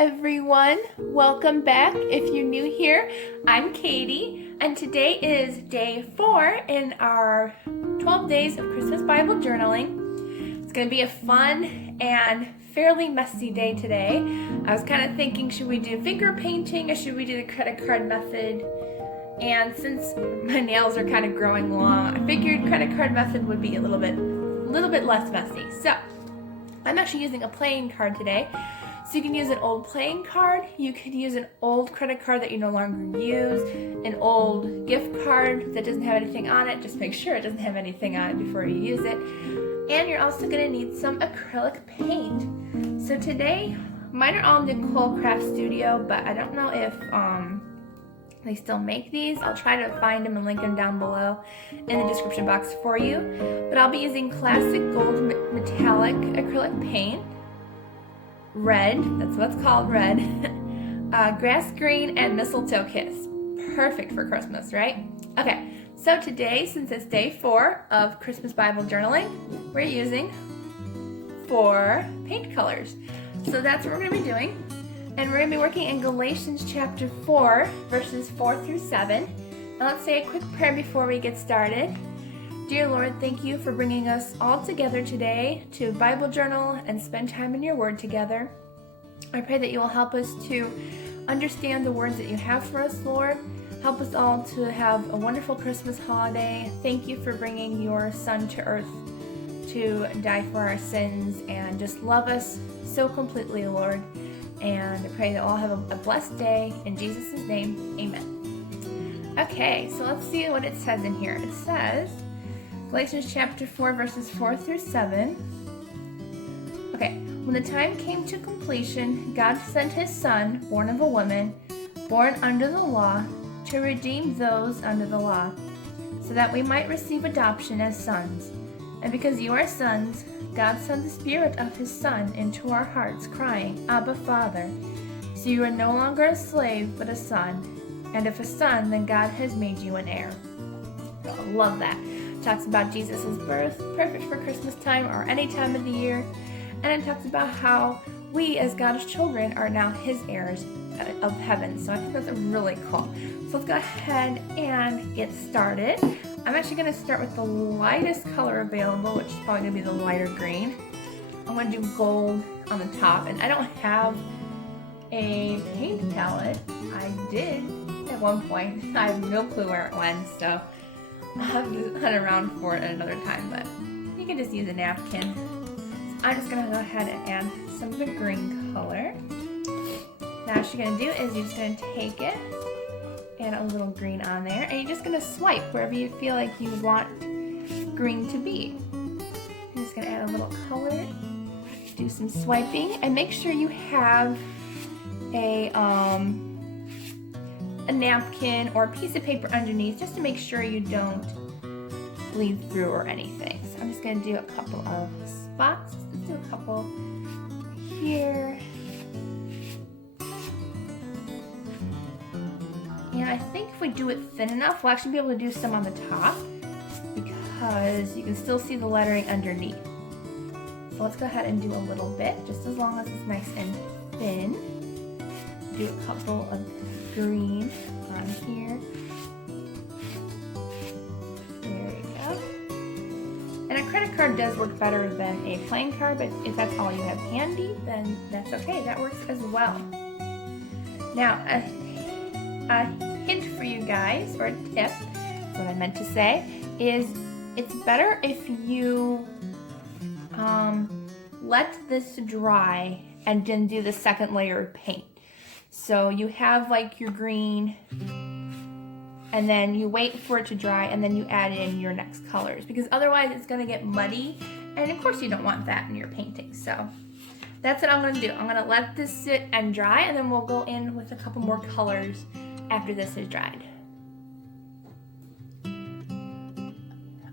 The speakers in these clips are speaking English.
everyone, welcome back. If you're new here, I'm Katie, and today is day 4 in our 12 days of Christmas Bible journaling. It's going to be a fun and fairly messy day today. I was kind of thinking, should we do finger painting or should we do the credit card method? And since my nails are kind of growing long, I figured credit card method would be a little bit less messy. So I'm actually using a playing card today. So you can use an old playing card, you could use an old credit card that you no longer use, an old gift card that doesn't have anything on it. Just make sure it doesn't have anything on it before you use it. And you're also going to need some acrylic paint. So today, mine are all Nicole Craft Studio, but I don't know if they still make these. I'll try to find them and link them down below in the description box for you. But I'll be using classic gold metallic acrylic paint, red, that's what's called red, grass green, and mistletoe kiss. Perfect for Christmas, right? Okay, so today, since it's day 4 of Christmas Bible journaling, we're using 4 paint colors. So that's what we're going to be doing. And we're going to be working in Galatians chapter 4, verses 4 through 7. And let's say a quick prayer before we get started. Dear Lord, thank you for bringing us all together today to Bible journal and spend time in your word together. I pray that you will help us to understand the words that you have for us, Lord. Help us all to have a wonderful Christmas holiday. Thank you for bringing your Son to earth to die for our sins and just love us so completely, Lord. And I pray that we'll all have a blessed day. In Jesus' name, amen. Okay, so let's see what it says in here. It says, Galatians chapter 4, verses 4 through 7. Okay, when the time came to completion, God sent his Son, born of a woman, born under the law, to redeem those under the law, so that we might receive adoption as sons. And because you are sons, God sent the Spirit of his Son into our hearts, crying, Abba, Father. So you are no longer a slave, but a son. And if a son, then God has made you an heir. I love that. Talks about Jesus' birth, perfect for Christmas time or any time of the year. And it talks about how we as God's children are now his heirs of heaven. So I think that's really cool. So let's go ahead and get started. I'm actually going to start with the lightest color available, which is probably going to be the lighter green. I'm going to do gold on the top. And I don't have a paint palette. I did at one point. I have no clue where it went, so I'll have to hunt around for it at another time, but you can just use a napkin. So I'm just going to go ahead and add some of the green color. Now what you're going to do is you're just going to take it, add a little green on there, and you're just going to swipe wherever you feel like you want green to be. You're just going to add a little color, do some swiping, and make sure you have a napkin or a piece of paper underneath just to make sure you don't bleed through or anything. So I'm just going to do a couple of spots. Let's do a couple here. And I think if we do it thin enough, we'll actually be able to do some on the top because you can still see the lettering underneath. So let's go ahead and do a little bit, just as long as it's nice and thin. Do a couple of green on here. There you go. And a credit card does work better than a playing card, but if that's all you have handy, then that's okay. That works as well. Now, a hint for you guys, or a tip, that's what I meant to say, is it's better if you let this dry and then do the second layer of paint. So you have like your green, and then you wait for it to dry, and then you add in your next colors, because otherwise it's going to get muddy, and of course you don't want that in your painting. So that's what I'm going to do. I'm going to let this sit and dry, and then we'll go in with a couple more colors after this is dried.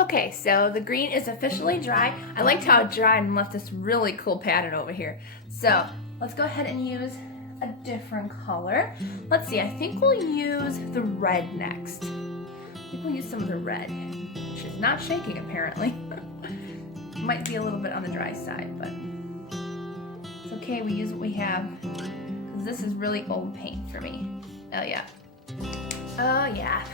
Okay, so the green is officially dry. I liked how it dried and left this really cool pattern over here. So let's go ahead and use a different color. Let's see, I think we'll use the red next. I think we'll use some of the red, which is not shaking apparently. Might be a little bit on the dry side, but it's okay, we use what we have. because this is really old paint for me. Oh yeah. Oh yeah.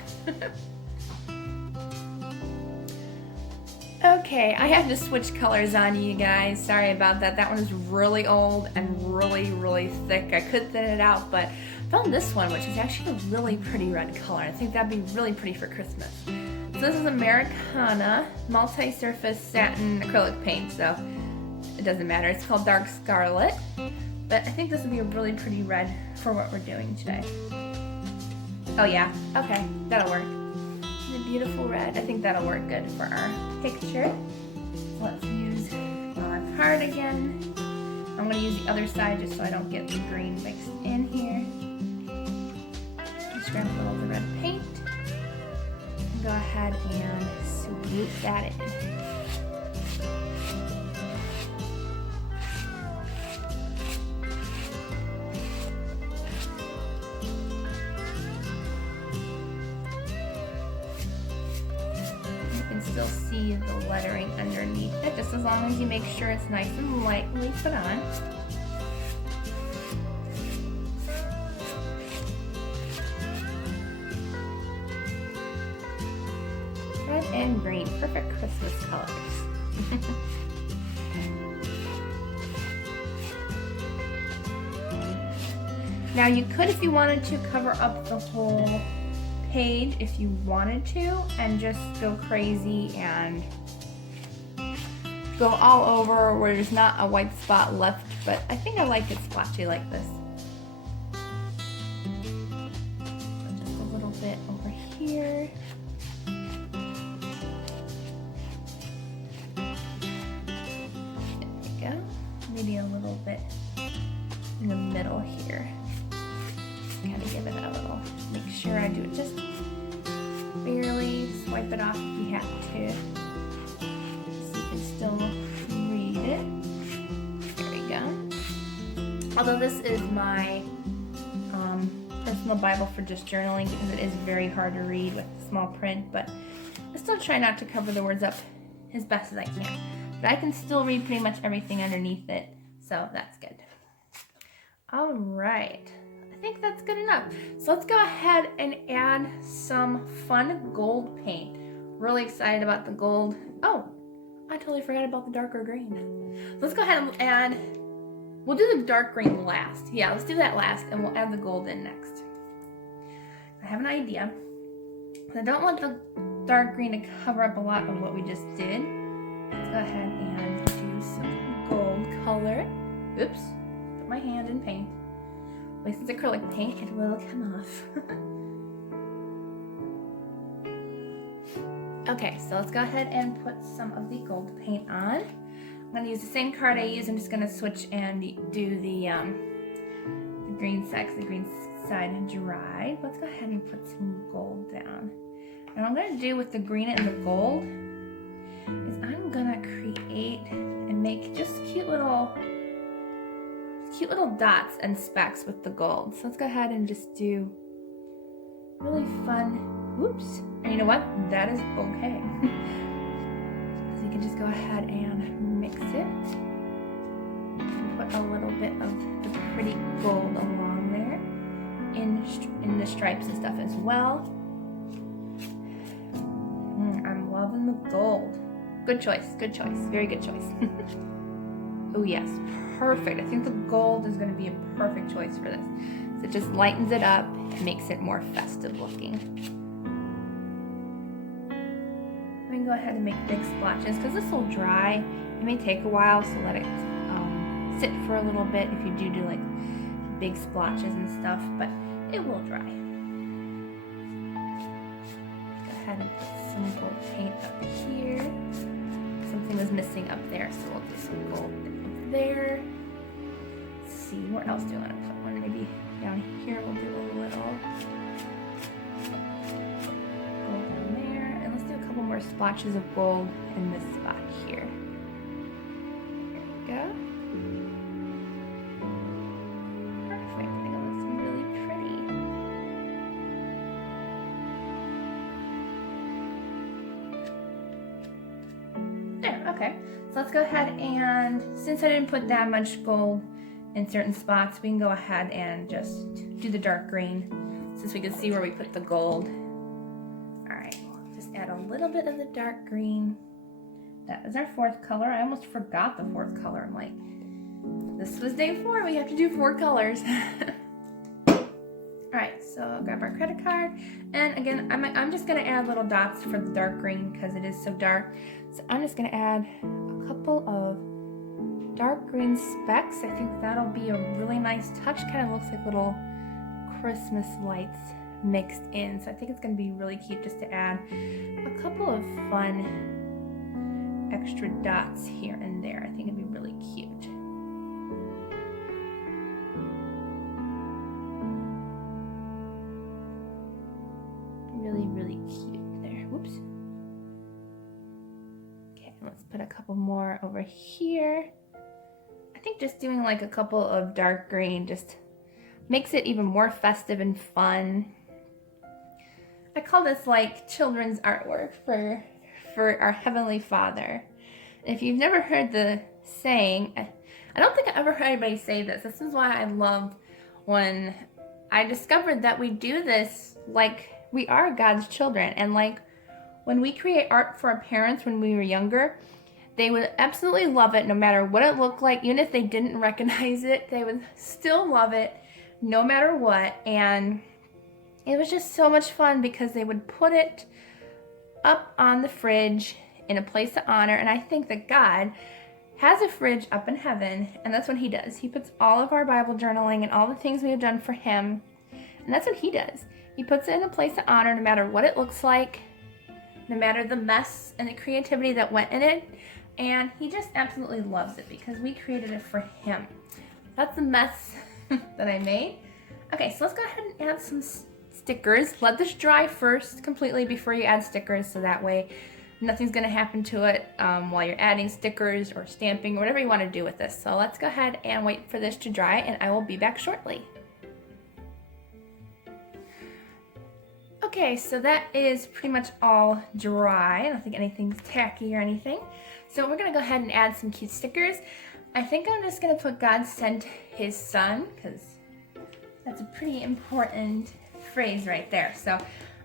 Okay, I had to switch colors on you guys. Sorry about that. That one is really old and really, really thick. I could thin it out, but I found this one, which is actually a really pretty red color. I think that'd be really pretty for Christmas. So this is Americana multi-surface satin acrylic paint, so it doesn't matter. It's called Dark Scarlet, but I think this would be a really pretty red for what we're doing today. Oh yeah, okay, that'll work. The beautiful red, I think that'll work good for our picture. So let's use our card again. I'm gonna use the other side just so I don't get the green mixed in here. Just grab a little of the red paint. And go ahead and swoop that in. Still see the lettering underneath it, just as long as you make sure it's nice and lightly put on. Red and green, perfect Christmas colors. Now you could, if you wanted to, cover up the whole page if you wanted to and just go crazy and go all over where there's not a white spot left, but I think I like it splotchy like this. So just a little bit over here. There we go. Maybe a little bit in the middle here. Kind of give it a little, make sure I do it just barely, swipe it off if you have to, so you can still read it. There we go. Although this is my personal Bible for just journaling because it is very hard to read with small print, but I still try not to cover the words up as best as I can. But I can still read pretty much everything underneath it, so that's good. All right. I think that's good enough. So let's go ahead and add some fun gold paint. Really excited about the gold. Oh, I totally forgot about the darker green. Let's go ahead and add, we'll do the dark green last. Yeah, let's do that last and we'll add the gold in next. I have an idea. I don't want the dark green to cover up a lot of what we just did. Let's go ahead and do some gold color. Oops, put my hand in paint. At least it's acrylic paint, it will come off. Okay, so let's go ahead and put some of the gold paint on. I'm going to use the same card I used. I'm just going to switch and do the green side, because the green side had dried. Let's go ahead and put some gold down. And what I'm going to do with the green and the gold is I'm going to create and make just cute little dots and specks with the gold. So let's go ahead and just do really fun, whoops. And you know what? That is okay. So you can just go ahead and mix it. And put a little bit of the pretty gold along there in the stripes and stuff as well. I'm loving the gold. Good choice, very good choice. Oh yes, perfect. I think the gold is going to be a perfect choice for this. So it just lightens it up and makes it more festive looking. We can go ahead and make big splotches because this will dry. It may take a while, so let it sit for a little bit if you do like big splotches and stuff, but it will dry. Go ahead and put some gold paint up here. Something was missing up there, so we'll do some gold there. Let's see, where else do I want to put one? Maybe down here we'll do a little gold down there. And let's do a couple more splotches of gold in this spot here. There we go. Perfect. I think it looks really pretty. There, okay. So let's go ahead and, since I didn't put that much gold in certain spots, we can go ahead and just do the dark green since we can see where we put the gold. All right, just add a little bit of the dark green. That is our fourth color. I almost forgot the fourth color. I'm like, this was day 4. We have to do 4 colors. All right, so I'll grab our credit card. And again, I'm just gonna add little dots for the dark green because it is so dark. So I'm just gonna add a couple of dark green specks. I think that'll be a really nice touch. Kind of looks like little Christmas lights mixed in. So I think it's gonna be really cute just to add a couple of fun extra dots here and there. I think it'd be really cute. Really cute there. Whoops. Okay, let's put a couple more over here. I think just doing like a couple of dark green just makes it even more festive and fun. I call this like children's artwork for our Heavenly Father. And if you've never heard the saying, I don't think I ever heard anybody say this. This is why I love when I discovered that we do this like we are God's children. And like when we create art for our parents when we were younger, they would absolutely love it no matter what it looked like. Even if they didn't recognize it, they would still love it no matter what. And it was just so much fun because they would put it up on the fridge in a place of honor. And I think that God has a fridge up in heaven, and that's what he does. He puts all of our Bible journaling and all the things we have done for him, and that's what he does. He puts it in a place of honor no matter what it looks like, no matter the mess and the creativity that went in it, and he just absolutely loves it because we created it for him. That's the mess that I made. Okay, so let's go ahead and add some stickers. Let this dry first completely before you add stickers, so that way nothing's gonna happen to it while you're adding stickers or stamping or whatever you want to do with this. So let's go ahead and wait for this to dry, and I will be back shortly. Okay, so that is pretty much all dry. I don't think anything's tacky or anything. So we're gonna go ahead and add some cute stickers. I think I'm just gonna put God sent his son, because that's a pretty important phrase right there. So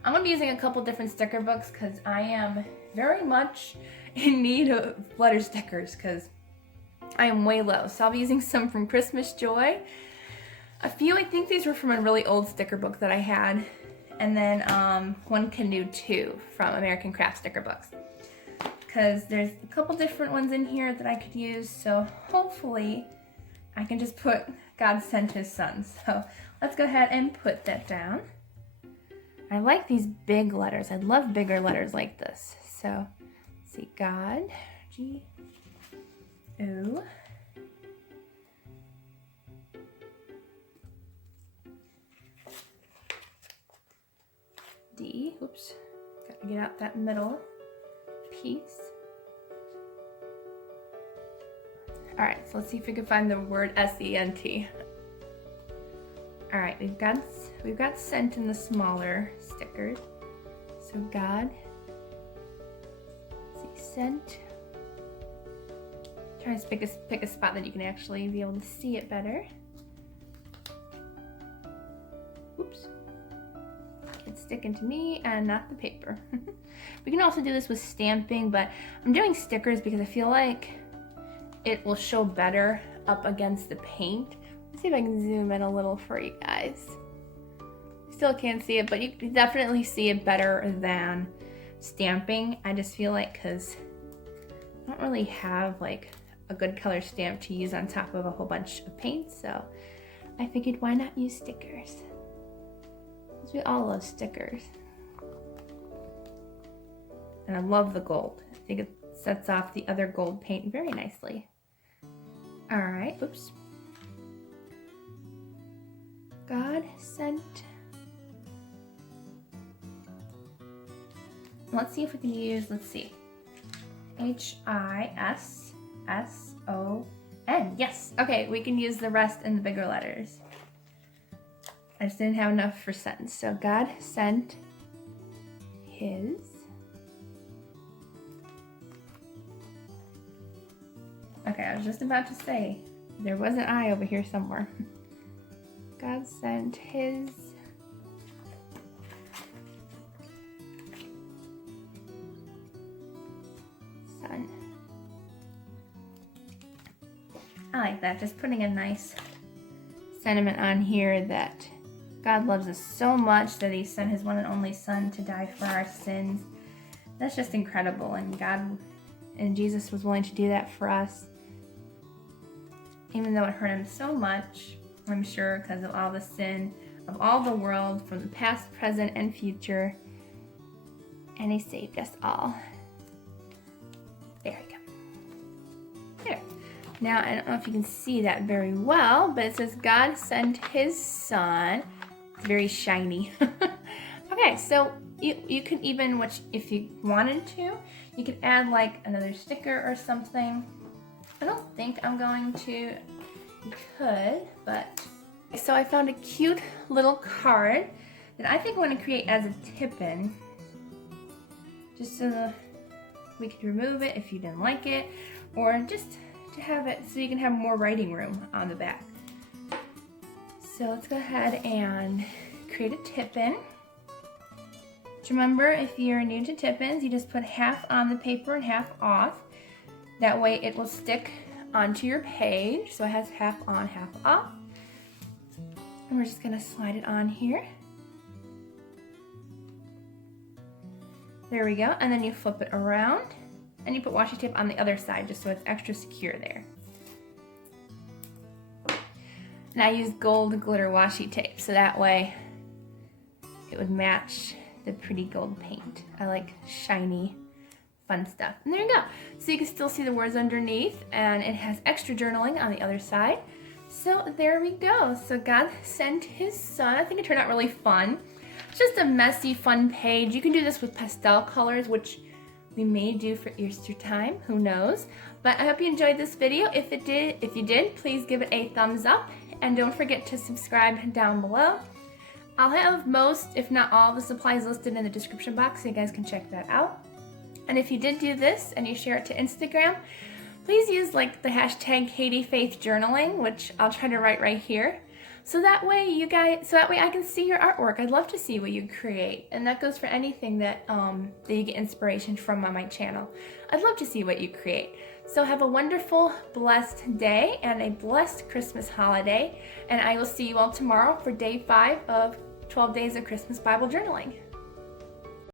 I'm gonna be using a couple different sticker books because I am very much in need of letter stickers because I am way low. So I'll be using some from Christmas Joy. A few, I think these were from a really old sticker book that I had. And then one Canoe 2 from American Craft Sticker Books. Because there's a couple different ones in here that I could use. So hopefully I can just put God sent his son. So let's go ahead and put that down. I like these big letters. I love bigger letters like this. So, let's see, God, G-O, D, oops, gotta get out that middle piece. All right, so let's see if we can find the word S-E-N-T. All right, we've got sent in the smaller stickers. So God, let's see, sent. Try to pick a spot that you can actually be able to see it better. Oops. It's sticking to me and not the paper. We can also do this with stamping, but I'm doing stickers because I feel like it will show better up against the paint. Let's see if I can zoom in a little for you guys. Still can't see it, but you can definitely see it better than stamping. I just feel like because I don't really have like a good color stamp to use on top of a whole bunch of paint, so I figured why not use stickers? Because we all love stickers. And I love the gold. I think it sets off the other gold paint very nicely. All right, oops. God sent. Let's see if we can use, let's see, H-I-S-S-O-N. Yes, okay, we can use the rest in the bigger letters. I just didn't have enough for sent. So God sent his okay, I was just about to say There was an I over here somewhere. God sent his son. I like that, just putting a nice sentiment on here that God loves us so much that he sent his one and only son to die for our sins. That's just incredible, and Jesus was willing to do that for us, even though it hurt him so much, I'm sure, because of all the sin of all the world from the past, present, and future. And he saved us all. There we go. There. Now, I don't know if you can see that very well, but it says God sent his son. It's very shiny. Okay, so you could even, which if you wanted to, you could add like another sticker or something. I don't think I'm going to. You could, but. So I found a cute little card that I think I want to create as a tip-in. Just so we could remove it if you didn't like it, or just to have it so you can have more writing room on the back. So let's go ahead and create a tip-in. Remember, if you're new to tip-ins, you just put half on the paper and half off. That way it will stick onto your page. So it has half on, half off. And we're just gonna slide it on here. There we go. And then you flip it around and you put washi tape on the other side just so it's extra secure there. And I use gold glitter washi tape so that way it would match the pretty gold paint. I like shiny, fun stuff. And there you go. So you can still see the words underneath, and it has extra journaling on the other side. So there we go. So God sent his son. I think it turned out really fun. It's just a messy, fun page. You can do this with pastel colors, which we may do for Easter time. Who knows? But I hope you enjoyed this video. If you did, please give it a thumbs up, and don't forget to subscribe down below. I'll have most, if not all, the supplies listed in the description box so you guys can check that out. And if you did do this and you share it to Instagram, please use like the hashtag KatieFaithJournaling, which I'll try to write right here. So that way I can see your artwork. I'd love to see what you create. And that goes for anything that you get inspiration from on my channel. I'd love to see what you create. So have a wonderful, blessed day and a blessed Christmas holiday. And I will see you all tomorrow for day 5 of 12 Days of Christmas Bible Journaling.